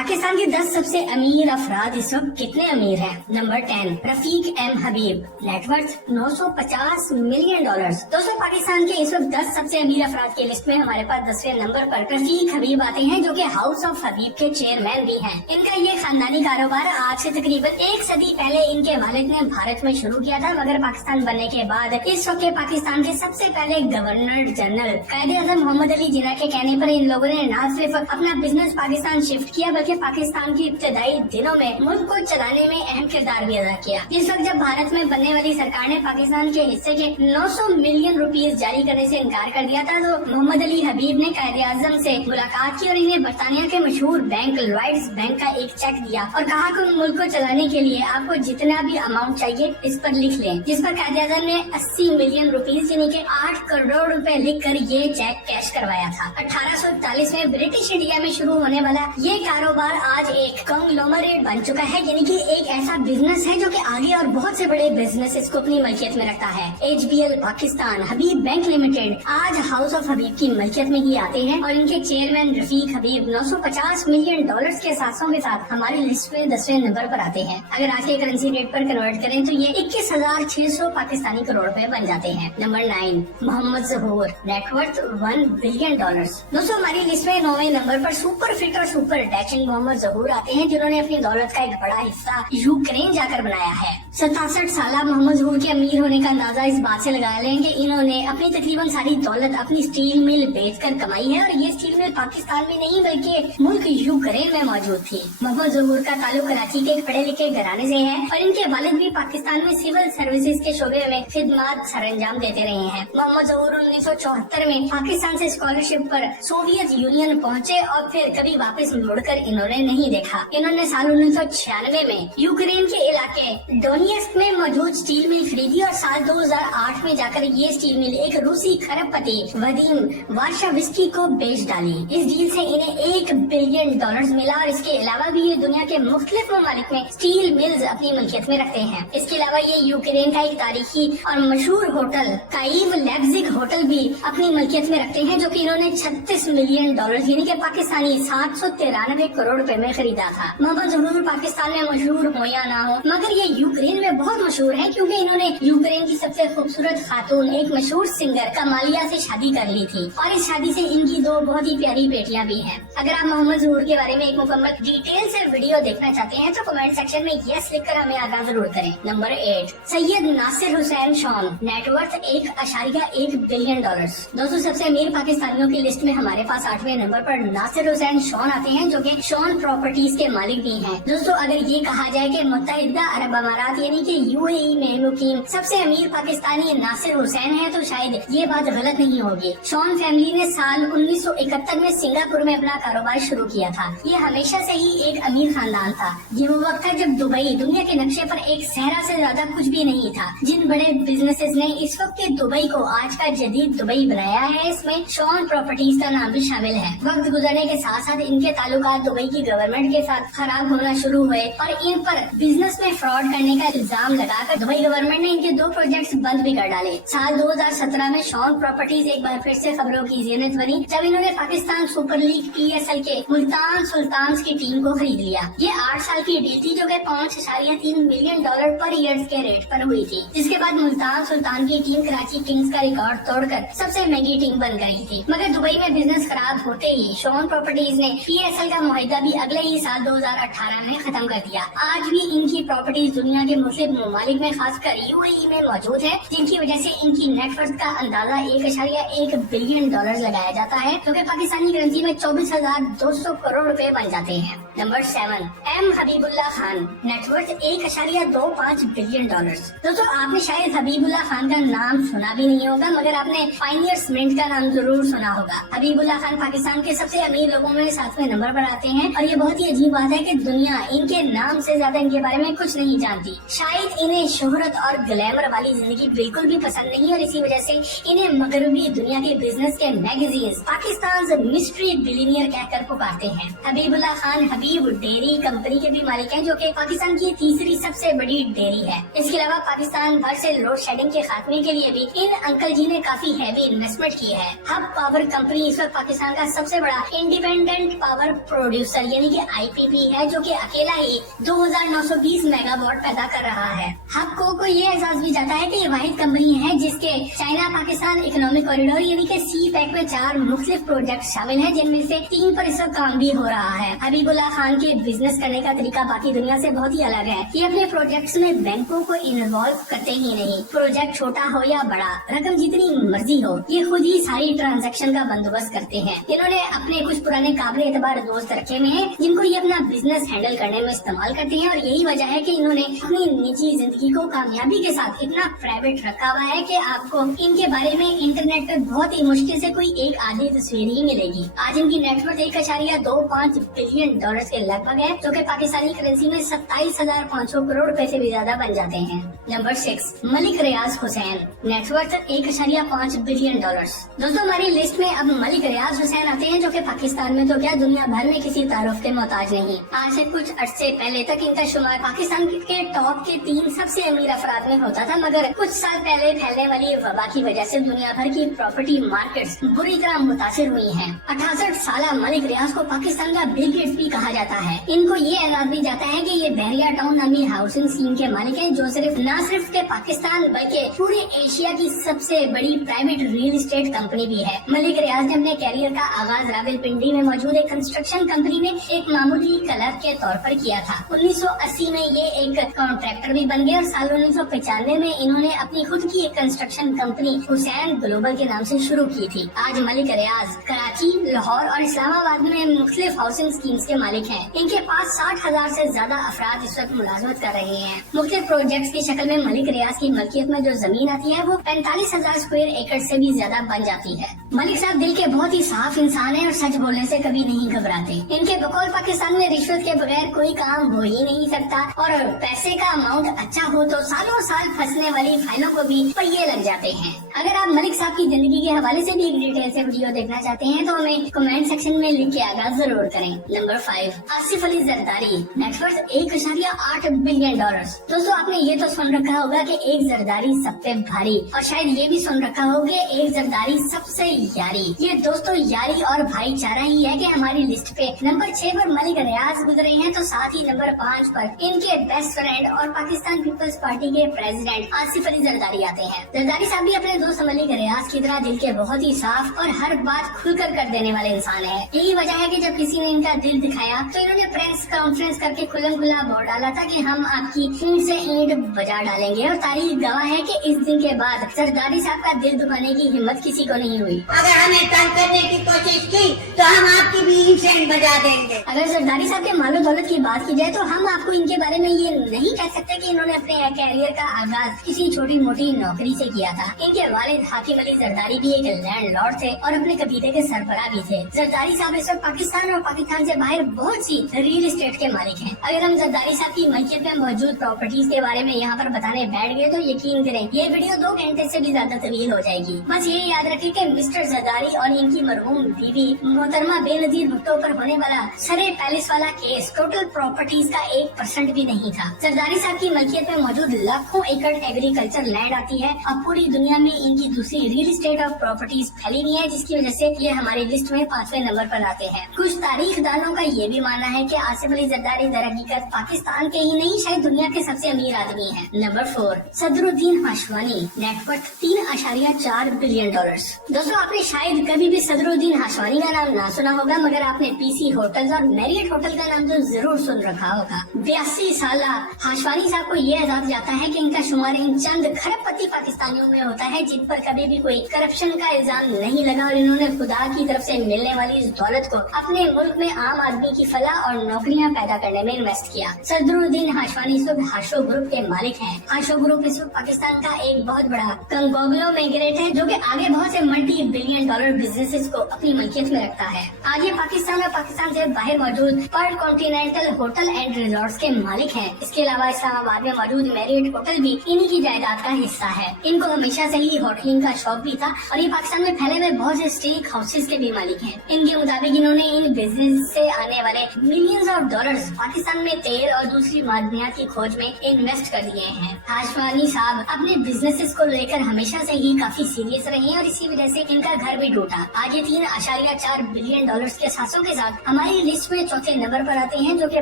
पाकिस्तान के 10 सबसे अमीर अफराद इस वक्त कितने अमीर हैं? नंबर 10, रफीक एम हबीब, नेटवर्थ $950 मिलियन। दोस्तों, पाकिस्तान के इस वक्त 10 सबसे अमीर अफराद की लिस्ट में हमारे पास 10वें नंबर पर रफीक हबीब आते हैं, जो कि हाउस ऑफ हबीब के चेयरमैन भी हैं। इनका ये खानदानी कारोबार आज से तकरीबन 1 सदी पहले इनके वालिद ने भारत में शुरू किया था, मगर पाकिस्तान बनने के बाद इस वक्त के पाकिस्तान के सबसे पहले गवर्नर जनरल कायदे आज़म मोहम्मद अली जिन्ना के कहने पर इन लोगों ने न सिर्फ अपना बिजनेस पाकिस्तान शिफ्ट किया, बल्कि पाकिस्तान की इब्तदाई दिनों में मुल्क को चलाने में अहम किरदार भी अदा किया। इस वक्त जब भारत में बनने वाली सरकार ने पाकिस्तान के हिस्से के 900 मिलियन रुपीस जारी करने से इनकार कर दिया था, तो मोहम्मद अली हबीब ने कायदे आज़म से मुलाकात की और इन्हें बरतानिया के मशहूर बैंक लॉयड्स बैंक का एक चेक दिया और कहा कि मुल्क को चलाने के लिए आपको जितना भी अमाउंट चाहिए इस पर लिख लें, जिस पर कायदे आज़म ने 80 मिलियन रुपीस यानी कि 8 करोड़ रुपए लिख कर ये चेक कैश करवाया था। 1841 में ब्रिटिश इंडिया में शुरू होने वाला ये कारोबार आज एक कंग्लोमरेट बन चुका है, यानी कि एक ऐसा बिजनेस है जो कि आगे और बहुत से बड़े बिजनेसेस को अपनी मलकियत में रखता है। HBL पाकिस्तान, हबीब बैंक लिमिटेड आज हाउस ऑफ हबीब की मलकियत में ही आते हैं और इनके चेयरमैन रफीक हबीब $950 मिलियन के साथों के साथ हमारी लिस्ट में 10वें नंबर पर आते हैं। अगर आज के करेंसी रेट पर कन्वर्ट करें तो ये 21,600 पाकिस्तानी करोड़ रुपए बन जाते हैं। नंबर 9, मोहम्मद ज़हूर, नेटवर्थ $1 बिलियन। दोस्तों, हमारी लिस्ट में 9वें नंबर पर सुपर फिट और सुपर डैशिंग मोहम्मद ज़हूर आते हैं, जिन्होंने अपनी दौलत का एक बड़ा हिस्सा यूक्रेन जाकर बनाया है। 67 साल मोहम्मद ज़हूर के अमीर होने का अंदाजा इस बात से लगा लें कि इन्होंने अपनी तकरीबन सारी दौलत अपनी स्टील मिल बेचकर कमाई है और ये स्टील मिल पाकिस्तान में नहीं बल्कि मुल्क यूक्रेन में मौजूद थी। मोहम्मद ज़हूर का ताल्लुक कराची के एक पढ़े लिखे घराने से है और इनके वालिद भी पाकिस्तान में सिविल सर्विसेज के शोबे में खिदमत सरअंजाम देते रहे हैं। मोहम्मद ज़हूर 1974 में पाकिस्तान से स्कॉलरशिप पर सोवियत यूनियन पहुंचे और फिर कभी वापस मुड़कर इन्होंने नहीं देखा। इन्होंने साल 1996 में यूक्रेन के इलाके डोनियस्क में मौजूद स्टील मिल खरीदी और साल 2008 में जाकर ये स्टील मिल एक रूसी खरबपति वदीम वार्शाविस्की को बेच डाली। इस डील से इन्हें $1 बिलियन मिला और इसके अलावा भी ये दुनिया के मुख्तलिफ ममालिक में स्टील मिल्स अपनी मलकियत में रखते हैं। इसके अलावा ये यूक्रेन का एक तारीखी और मशहूर होटल काइव लेप्जिग होटल भी अपनी मलकियत में रखते हैं, जो कि इन्होंने $36 मिलियन यानी कि पाकिस्तानी 793 करोड़ रुपए में खरीदा था। मोहम्मद ज़हूर पाकिस्तान में मशहूर हो या ना हो, मगर ये यूक्रेन में बहुत मशहूर है क्योंकि इन्होंने यूक्रेन की सबसे खूबसूरत खातून एक मशहूर सिंगर कमालिया से शादी कर ली थी और इस शादी से इनकी 2 बहुत ही प्यारी बेटियां भी हैं। अगर आप मोहम्मद ज़हूर के बारे में एक मुकम्मल डिटेल से वीडियो देखना चाहते हैं तो कमेंट सेक्शन में यस लिखकर हमें आगाह जरूर करें। Number 8, Syed Nasir Hussain Shaun, net worth $1.1 billion. दोस्तों, सबसे अमीर पाकिस्तानियों की लिस्ट में हमारे पास 8वें नंबर पर नासिर हुसैन शॉन आते हैं, जो कि शॉन प्रॉपर्टीज के मालिक भी हैं। दोस्तों, अगर ये कहा जाए कि मुत्तहिदा अरब अमारात यानी कि UAE में मुकीम सबसे अमीर पाकिस्तानी नासिर हुसैन है तो शायद ये बात गलत नहीं होगी। शॉन फैमिली ने साल 1971 में सिंगापुर में अपना कारोबार शुरू किया था। ये हमेशा से ही एक अमीर खानदान था। ये वो वक्त था जब दुबई दुनिया के नक्शे पर एक सहरा से ज्यादा कुछ भी नहीं था। जिन बड़े बिजनेसेस ने इस वक्त के दुबई को आज का जदीद दुबई बनाया है, इसमें शॉन प्रॉपर्टीज का नाम भी शामिल है। वक्त गुजरने के साथ साथ इनके ताल्लुकात दुबई की गवर्नमेंट के साथ खराब होना शुरू हुए और इन पर बिजनेस में फ्रॉड करने का इल्जाम लगाकर दुबई गवर्नमेंट ने इनके 2 प्रोजेक्ट्स बंद भी कर डाले। साल 2017 में शॉन प्रॉपर्टीज एक बार फिर से खबरों की ज़ीनत बनी जब इन्होंने पाकिस्तान सुपर लीग PSL के मुल्तान सुल्तान्स की टीम को खरीद लिया। ये 8 साल की डील थी जो कि $5.3 मिलियन पर ईयर के रेट पर हुई थी, जिसके बाद मुल्तान सुल्तान की टीम कराची किंग्स का रिकॉर्ड तोड़कर सबसे महंगी टीम बन गई थी। मगर दुबई में बिजनेस खराब होते ही शॉन प्रॉपर्टीज ने PSL का मुआहिदा भी अगले ही साल 2018 में खत्म कर दिया। आज भी इनकी प्रॉपर्टीज दुनिया के मुख्तलिफ ममालिक में खासकर UAE में मौजूद है, जिनकी वजह से इनकी नेटवर्थ का अंदाजा $1.1 बिलियन लगाया जाता है, जो कि पाकिस्तानी करेंसी में 24,200 करोड़ रुपए बन जाते हैं। Number 7, M Habibullah Khan, net worth $1.25 billion. दोस्तों, आपने शायद हबीबुल्लाह खान का नाम सुना भी नहीं होगा, मगर आपने पायनियर सीमेंट का नाम जरूर सुना होगा। हबीबुल्लाह खान पाकिस्तान के सबसे अमीर लोगों में 7वें नंबर पर आते हैं और ये बहुत ही अजीब बात है कि दुनिया इनके नाम से ज्यादा इनके बारे में कुछ नहीं जानती। शायद इन्हें शोहरत और ग्लैमर वाली जिंदगी बिल्कुल भी पसंद नहीं और इसी वजह से इन्हें मगरबी दुनिया के बिजनेस के मैगजीन्स पाकिस्तान मिस्ट्री बिलियनियर कहकर पुकारते हैं। हबीबुल्लाह खान हबीब डेयरी कंपनी के भी मालिक हैं, जो कि पाकिस्तान की तीसरी सबसे बड़ी डेयरी है। इसके अलावा पाकिस्तान भर से लोड शेडिंग के खात्मे के लिए भी इन अंकल जी ने काफी हैवी इन्वेस्टमेंट की है। हब पावर कंपनी इस वक्त पाकिस्तान का सबसे बड़ा इंडिपेंडेंट पावर प्रोड्यूसर प्रोड्यूसर यानी कि IPP है, जो कि अकेला ही 2920 मेगावाट पैदा कर रहा है। हबको को ये एहसास भी जाता है कि ये वाहिद कंपनी है जिसके चाइना पाकिस्तान इकोनॉमिक कॉरिडोर यानी कि CPEC में 4 मुख्तलिफ प्रोजेक्ट शामिल हैं, जिनमें से 3 पर इस वक्त काम भी हो रहा है। हबीबुल्ला खान के बिजनेस करने का तरीका बाकी दुनिया से बहुत ही अलग है। ये अपने प्रोजेक्ट्स में बैंकों को इन्वॉल्व करते ही नहीं, प्रोजेक्ट छोटा हो या बड़ा, रकम जितनी मर्जी हो, ये खुद ही सारी ट्रांजैक्शन का बंदोबस्त करते हैं। इन्होंने अपने कुछ पुराने काबिल एतबार दोस्त रखे हुए हैं जिनको ये अपना बिजनेस हैंडल करने में इस्तेमाल करते हैं, और यही वजह है कि इन्होंने अपनी निजी जिंदगी को कामयाबी के साथ इतना प्राइवेट रखा हुआ है कि आपको इनके बारे में इंटरनेट पर बहुत ही मुश्किल से कोई एक आधी तस्वीर ही मिलेगी। आज इनकी नेटवर्थ 1.25 बिलियन डॉलर के लगभग है, जो कि पाकिस्तानी करेंसी में 27,500 करोड़ रुपए से भी ज्यादा बन जाते हैं। नंबर 6, मलिक रियाज हुसैन, नेटवर्थ 1.5 बिलियन डॉलर। दोस्तों, हमारी लिस्ट में अब मलिक रियाज हुसैन आते हैं, जो कि पाकिस्तान में तो क्या दुनिया भर में किसी तारुफ के मोहताज नहीं। आज से कुछ अरसे पहले तक इनका शुमार पाकिस्तान के टॉप के 3 सबसे अमीर अफराद में होता था, मगर कुछ साल पहले फैलने वाली वबा की वजह से दुनिया भर की प्रॉपर्टी मार्केट्स बुरी तरह मुतासिर हुई हैं। 68 साल मलिक रियाज को पाकिस्तान का बिल गेट्स भी कहा जाता है। इनको ये एलान भी जाता है कि ये बहरिया टाउन नामी हाउसिंग स्कीम के मालिक हैं, जो न सिर्फ के पाकिस्तान बल्कि पूरे एशिया की सबसे बड़ी प्राइवेट रियल एस्टेट कंपनी भी है। मलिक रियाज ने अपने कैरियर का आगाज रावलपिंडी में मौजूद एक कंस्ट्रक्शन कंपनी में एक मामूली क्लर्क के तौर पर किया था। 1980 में ये एक कॉन्ट्रैक्टर भी बन गए और साल 1995 में इन्होंने अपनी खुद की एक कंस्ट्रक्शन कंपनी हुसैन ग्लोबल के नाम से शुरू की थी। आज मलिक रियाज कराची, लाहौर और इस्लामाबाद में मुख्तलिफ हाउसिंग स्कीम्स के मालिक हैं। इनके पास 60,000 से ज्यादा अफराद इस वक्त मुलाजमत कर रहे हैं। मुख्तलिफ प्रोजेक्ट्स की शक्ल में मलिक रियाज की मलकियत में जो जमीन आती है वो 45,000 स्क्वायर एकड़ से भी ज्यादा बन जाती है। मलिक साहब दिल के बहुत ही साफ इंसान है और सच बोलने से कभी नहीं घबराते। इनके बकौल पाकिस्तान में रिश्वत के बगैर कोई काम हो ही नहीं सकता, और पैसे का अमाउंट अच्छा हो तो सालों साल फंसने वाली फाइलों को भी पहिए लग जाते हैं। अगर आप मलिक साहब की जिंदगी के हवाले से भी एक डिटेल से वीडियो देखना चाहते हैं तो हमें कमेंट सेक्शन में लिख के आगाज जरूर करें। Number 5, Asif Ali Zardari, net worth 1.8 billion dollar. दोस्तों, आपने ये तो सुन रखा होगा कि एक जरदारी सब पे भारी, और शायद ये भी सुन रखा होगा एक जरदारी सबसे यारी। ये दोस्तों यारी और भाईचारा ही है कि हमारी लिस्ट पे नंबर 6 पर मलिक रियाज गुजरे हैं, तो साथ ही नंबर 5 पर इनके बेस्ट फ्रेंड और पाकिस्तान पीपल्स पार्टी के प्रेसिडेंट आसिफ अली जरदारी आते हैं। जरदारी साहब भी अपने दोस्त मलिक रियाज की तरह दिल के बहुत ही साफ और हर बात खुलकर कर देने वाले इंसान है। यही वजह है कि जब किसी ने इनका दिल दिखाया तो इन्होंने प्रेस कॉन्फ्रेंस करके खुल्लम खुल्ला बोल डाला था कि हम आपकी ईंट से ईंट बजा डालेंगे, और तारीख गवाह है कि इस दिन के बाद जरदारी साहब का दिल दुखाने की हिम्मत किसी को नहीं हुई। अगर हमें तंग करने की कोशिश की तो हम आपकी भी ईंट से ईंट बजा देंगे। अगर जरदारी साहब के मालो दौलत की बात की जाए तो हम आपको इनके बारे में ये नहीं कह सकते कि इन्होंने अपने कैरियर का आगाज किसी छोटी मोटी नौकरी से किया था। इनके वालिद हाकिम अली जरदारी भी एक लैंडलॉर्ड थे और अपने कबीले के सरबराह भी थे। जरदारी साहब इस वक्त पाकिस्तान और पाकिस्तान से बाहर बहुत सी रियल एस्टेट के मालिक हैं। अगर हम जरदारी साहब की मलकियत में मौजूद प्रॉपर्टीज के बारे में यहाँ पर बताने बैठ गए तो यकीन करें ये वीडियो 2 घंटे से भी ज्यादा तवील हो जाएगी। बस ये याद रखें कि मिस्टर जरदारी और इनकी मरहूम बीवी मोहतरमा बेनजीर भुट्टो पर होने वाला सरे पैलेस वाला केस टोटल प्रॉपर्टीज का 1% भी नहीं था। जरदारी साहब की मलकियत में मौजूद लाखों एकड़ एग्रीकल्चर लैंड आती है और पूरी दुनिया में इनकी दूसरी रियल एस्टेट और प्रॉपर्टीज फैली हुई है, जिसकी वजह से ये हमारी लिस्ट में 5वें नंबर पर आते हैं। कुछ तारीखदानों का ये भी मानना है कि आसिफ अली जरदारी दर हकीकत पाकिस्तान के ही नहीं शायद दुनिया के सबसे अमीर आदमी हैं। Number 4, Sadruddin Hashwani, net worth 3.4 billion dollar. दोस्तों, आपने शायद कभी भी सदरुद्दीन हाशवानी का नाम ना सुना होगा, मगर आपने पीसी होटल्स और मैरियट होटल का नाम तो जरूर सुन रखा होगा। 82 साल हाशवानी साहब को ये एजाज जाता है कि इनका शुमार इन चंद खरबपति पाकिस्तानियों में होता है जिन पर कभी भी कोई करप्शन का इल्जाम नहीं लगा, और इन्होंने खुदा की तरफ से मिलने वाली इस दौलत को अपने मुल्क में आम आदमी की फलाह और नौकरियां पैदा करने में इन्वेस्ट किया। सदरुद्दीन हाशवानी इस वक्त हाशो ग्रुप के मालिक हैं। हाशो ग्रुप इस वक्त पाकिस्तान का एक बहुत बड़ा कंग्लोमेरेट है जो कि आगे बहुत से मल्टी बिलियन डॉलर बिजनेसेस को अपनी मलकियत में रखता है। आज ये पाकिस्तान और पाकिस्तान से बाहर मौजूद Perl continental hotel and resorts के मालिक हैं। इसके अलावा इस्लामाबाद में मौजूद मैरियट होटल भी इन्हीं की जायदाद का हिस्सा है। इनको हमेशा से ही होटलिंग का शौक भी था और ये पाकिस्तान में फैले हुए बहुत से स्टेक हाउसेस के भी मालिक हैं। इनके मुताबिक इन्होंने इन बिजनेस से आने वाले मिलियंस ऑफ डॉलर्स पाकिस्तान में तेल और दूसरी मादनियात की खोज में इन्वेस्ट कर दिए हैं। हाशवानी साहब अपने बिजनेसेस को लेकर हमेशा से ही काफी सीरियस रहे हैं और इसी वजह से इनका घर भी टूटा। आज ये 3.4 बिलियन डॉलर्स के साथों के साथ हमारे हमारी लिस्ट में चौथे नंबर पर आते हैं, जो कि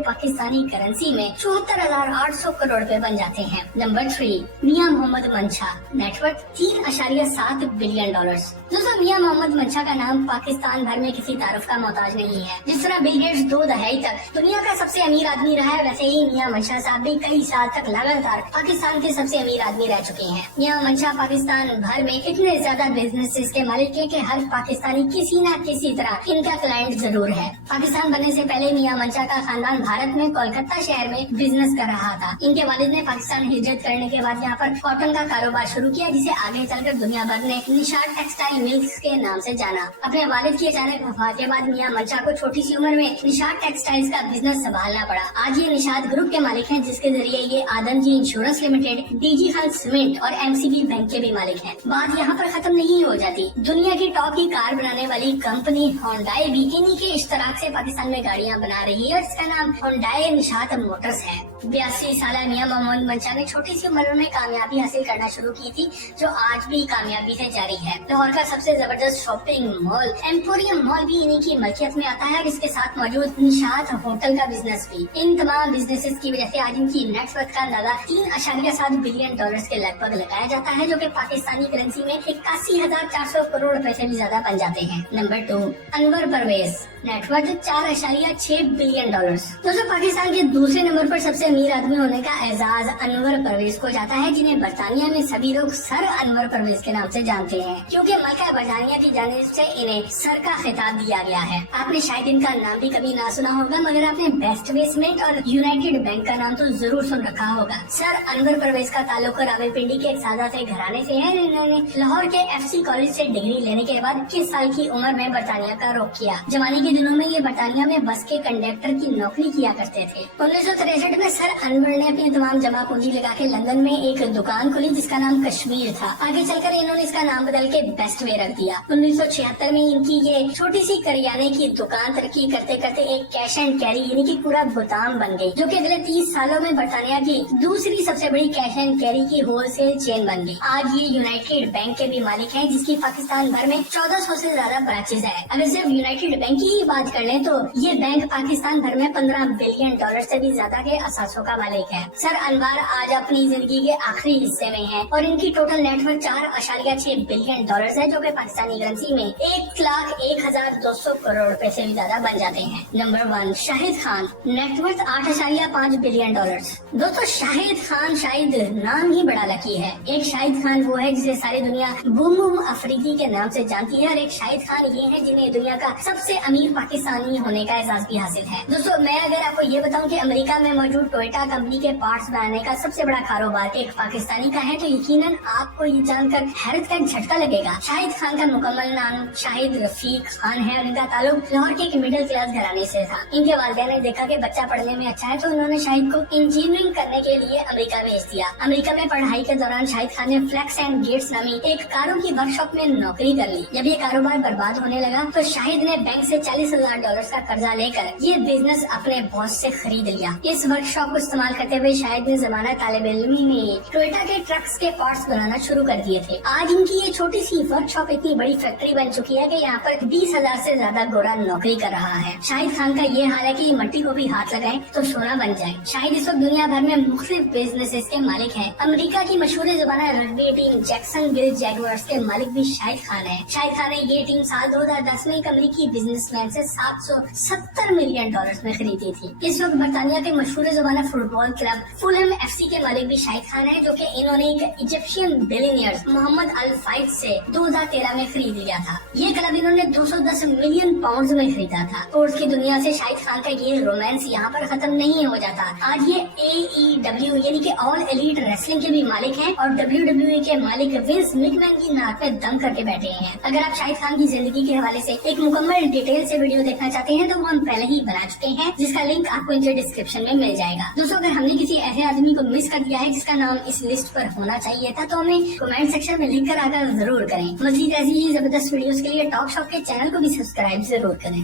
पाकिस्तानी करेंसी में 74,800 करोड़ रुपए बन जाते हैं। नंबर 3, मियां मोहम्मद मंशा, नेटवर्थ 3.7 बिलियन डॉलर्स। दोस्तों, मियां मोहम्मद मंशा का नाम पाकिस्तान भर में किसी तारुफ का मोहताज नहीं है। जिस तरह बिल गेट्स 2 दहाई तक दुनिया का सबसे अमीर आदमी रहा है, वैसे ही मियां मंशा साहब भी कई साल तक लगातार पाकिस्तान के सबसे अमीर आदमी रह चुके हैं। मियां मंशा पाकिस्तान भर में इतने ज्यादा बिजनेसेस के मालिक है कि हर पाकिस्तानी किसी न किसी तरह इनका क्लाइंट जरूर है। पाकिस्तान बनने से पहले मियां मंशा का खानदान भारत में कोलकाता शहर में बिजनेस कर रहा था। इनके वालिद ने पाकिस्तान हिजरत करने के बाद यहाँ पर कॉटन का कारोबार शुरू किया, जिसे आगे चलकर दुनिया भर ने निशात टेक्सटाइल मिल्स के नाम से जाना। अपने वालिद की अचानक वफात के बाद मियां मंशा को छोटी सी उम्र में निशात टेक्सटाइल्स का बिजनेस संभालना पड़ा। आज ये निशात ग्रुप के मालिक हैं, जिसके जरिए ये Adamjee insurance limited, D G Khan cement और एमसीबी बैंक के भी मालिक हैं। बात यहाँ पर खत्म नहीं हो जाती। दुनिया की टॉप की कार बनाने वाली कंपनी होंडाई भी इन्हीं के इश्तराक से पाकिस्तान में गाड़ियाँ बना रही है, जिसका नाम होंडाई निशात मोटर्स है। 82 साल मियां मोहम्मद मंशा ने छोटी सी उम्र में कामयाबी हासिल करना शुरू की थी, जो आज भी कामयाबी से जारी है। लाहौर का सबसे जबरदस्त शॉपिंग मॉल एम्पोरियम मॉल भी इन्हीं की मलकियत में आता है, और इसके साथ मौजूद निशात होटल का बिजनेस भी। इन तमाम बिजनेसेस की वजह से आज इनकी नेटवर्थ का अंदाजा 3.7 बिलियन डॉलर्स के लगभग लगाया जाता है, जो कि पाकिस्तानी करेंसी में 81,400 करोड़ रुपए से भी ज्यादा बन जाते हैं। Number 2, Anwar Pervez, net worth 4.6 billion dollars. दोस्तों, पाकिस्तान के दूसरे नंबर पर सबसे अमीर आदमी होने का एजाज अनवर परवेज को जाता है, जिन्हें बरतानिया में सभी लोग सर अनवर परवेज के नाम से जानते हैं, क्योंकि मलका बरतानिया की जानिब से इन्हें सर का खिताब दिया गया है। आपने शायद इनका नाम भी कभी ना सुना होगा, मगर आपने बेस्ट बेसमेंट और यूनाइटेड बैंक का नाम तो जरूर सुन रखा होगा। सर अनवर परवेज का ताल्लुक रावलपिंडी के एक सादा से घराने से है। इन्होंने लाहौर के FC कॉलेज से डिग्री लेने के बाद 21 साल की उम्र में बरतानिया का रुख किया। जवानी के दिनों में ये बरतानिया में बस के कंडक्टर की नौकरी किया करते थे। 1963 में सर अनवर ने अपनी तमाम जमा पूंजी लगा के लंदन में एक दुकान खोली, जिसका नाम कश्मीर था। आगे चलकर इन्होंने इसका नाम बदल के बेस्ट वे रख दिया। 1976 में इनकी ये छोटी सी करियाने की दुकान तरक्की करते करते एक कैश एंड कैरी यानी कि पूरा गोदाम बन गई, जो कि अगले 30 सालों में बरतानिया की दूसरी सबसे बड़ी कैश एंड कैरी की होलसेल चेन बन गई। आज ये यूनाइटेड बैंक के भी मालिक हैं, जिसकी पाकिस्तान भर में 1400 से ज्यादा ब्रांचेज है। अगर सिर्फ यूनाइटेड बैंक की ही बात कर लें तो ये बैंक पाकिस्तान भर में 15 बिलियन डॉलर से भी ज्यादा के असासों का मालिक है। सर अनवर आज अपनी जिंदगी के आखिरी हिस्से में हैं और इनकी टोटल नेटवर्थ 4.6 बिलियन डॉलर है, जो कि पाकिस्तानी करेंसी में 1,01,200 करोड़ रुपए से भी ज्यादा बन जाते हैं। Number 1, Shahid Khan, net worth 8.5 billion dollars. दोस्तों, शाहिद खान शायद नाम ही बड़ा लकी है। एक शाहिद खान वो है जिसे सारी दुनिया बूम बूम अफरीदी के नाम से जानती है, और एक शाहिद खान ये है जिन्हें दुनिया का सबसे अमीर पाकिस्तानी होने का एजाज भी हासिल है। दोस्तों, मैं अगर आपको ये बताऊं कि अमेरिका में मौजूद टोयोटा कंपनी के पार्ट्स बनाने का सबसे बड़ा कारोबार एक पाकिस्तानी का है, तो यकीनन आपको ये जानकर हैरत का झटका लगेगा। शाहिद खान का मुकम्मल नाम शाहिद रफीक खान है और इनका ताल्लुक लाहौर के एक मिडिल क्लास घराने से था। इनके वालिदैन ने देखा कि बच्चा पढ़ने में अच्छा है, तो उन्होंने शाहिद को इंजीनियरिंग करने के लिए अमेरिका भेज दिया। अमेरिका में पढ़ाई के दौरान शाहिद खान ने फ्लेक्स एंड गेट्स नामी एक कारों की वर्कशॉप में नौकरी कर ली। जब ये कारोबार बर्बाद होने लगा तो शाहिद ने बैंक से $40,000 का कर्जा लेकर ये बिजनेस अपने बॉस से खरीद लिया। इस वर्कशॉप को इस्तेमाल करते हुए शाहिद ने जमाना तालिब इल्मी में टोयोटा के ट्रक्स के पार्ट्स बनाना शुरू कर दिए थे। आज इनकी ये छोटी सी वर्कशॉप इतनी बड़ी फैक्ट्री बन चुकी है कि यहाँ पर 20,000 से ज्यादा गोरा नौकरी कर रहा है। शाहिद खान का ये हाल है कि मट्टी को भी हाथ लगाए तो सोना बन जाए। शाहिद इस वक्त दुनिया भर में मुख्तलिफ बिजनेसेस के मालिक हैं। अमेरिका की मशहूर जमाना रग्बी टीम जैक्सनविल जैगुआर्स के मालिक भी शाहिद खान है। शाहिद खान ने ये टीम साल 2010 में एक अमेरिकी बिजनेसमैन से $770 मिलियन में खरीदी थी। इस वक्त बरतानिया के मशहूर जमाना फुटबॉल क्लब फुलहम FC के मालिक भी शाहिद खान है, जो कि इन्होंने एक इजिप्शियन बिलियनियर मोहम्मद अल फाइद से 2013 में खरीद लिया था। ये क्लब इन्होंने 210 मिलियन पाउंड में खरीदा था। स्पोर्ट्स की दुनिया से शाहिद खान का ये रोमांस यहाँ पर खत्म नहीं हो जाता। आज ये AEW यानी कि ऑल एलीट रेसलिंग के भी मालिक हैं और WWE के मालिक विंस मैकमैन की नाक में दम करके बैठे हैं। अगर आप शाहिद खान की जिंदगी के हवाले से एक मुकम्मल डिटेल से वीडियो देखना चाहते हैं तो वो हम पहले ही बना चुके हैं, जिसका लिंक आपको नीचे डिस्क्रिप्शन में मिल जाएगा। दोस्तों, अगर हमने किसी ऐसे आदमी को मिस कर दिया है जिसका नाम इस लिस्ट पर होना चाहिए था, तो हमें कमेंट सेक्शन में लिख कर आकर जरूर करें। मजीद ऐसी ही जबरदस्त वीडियोस के लिए टॉक शॉप के चैनल को भी सब्सक्राइब जरूर करें।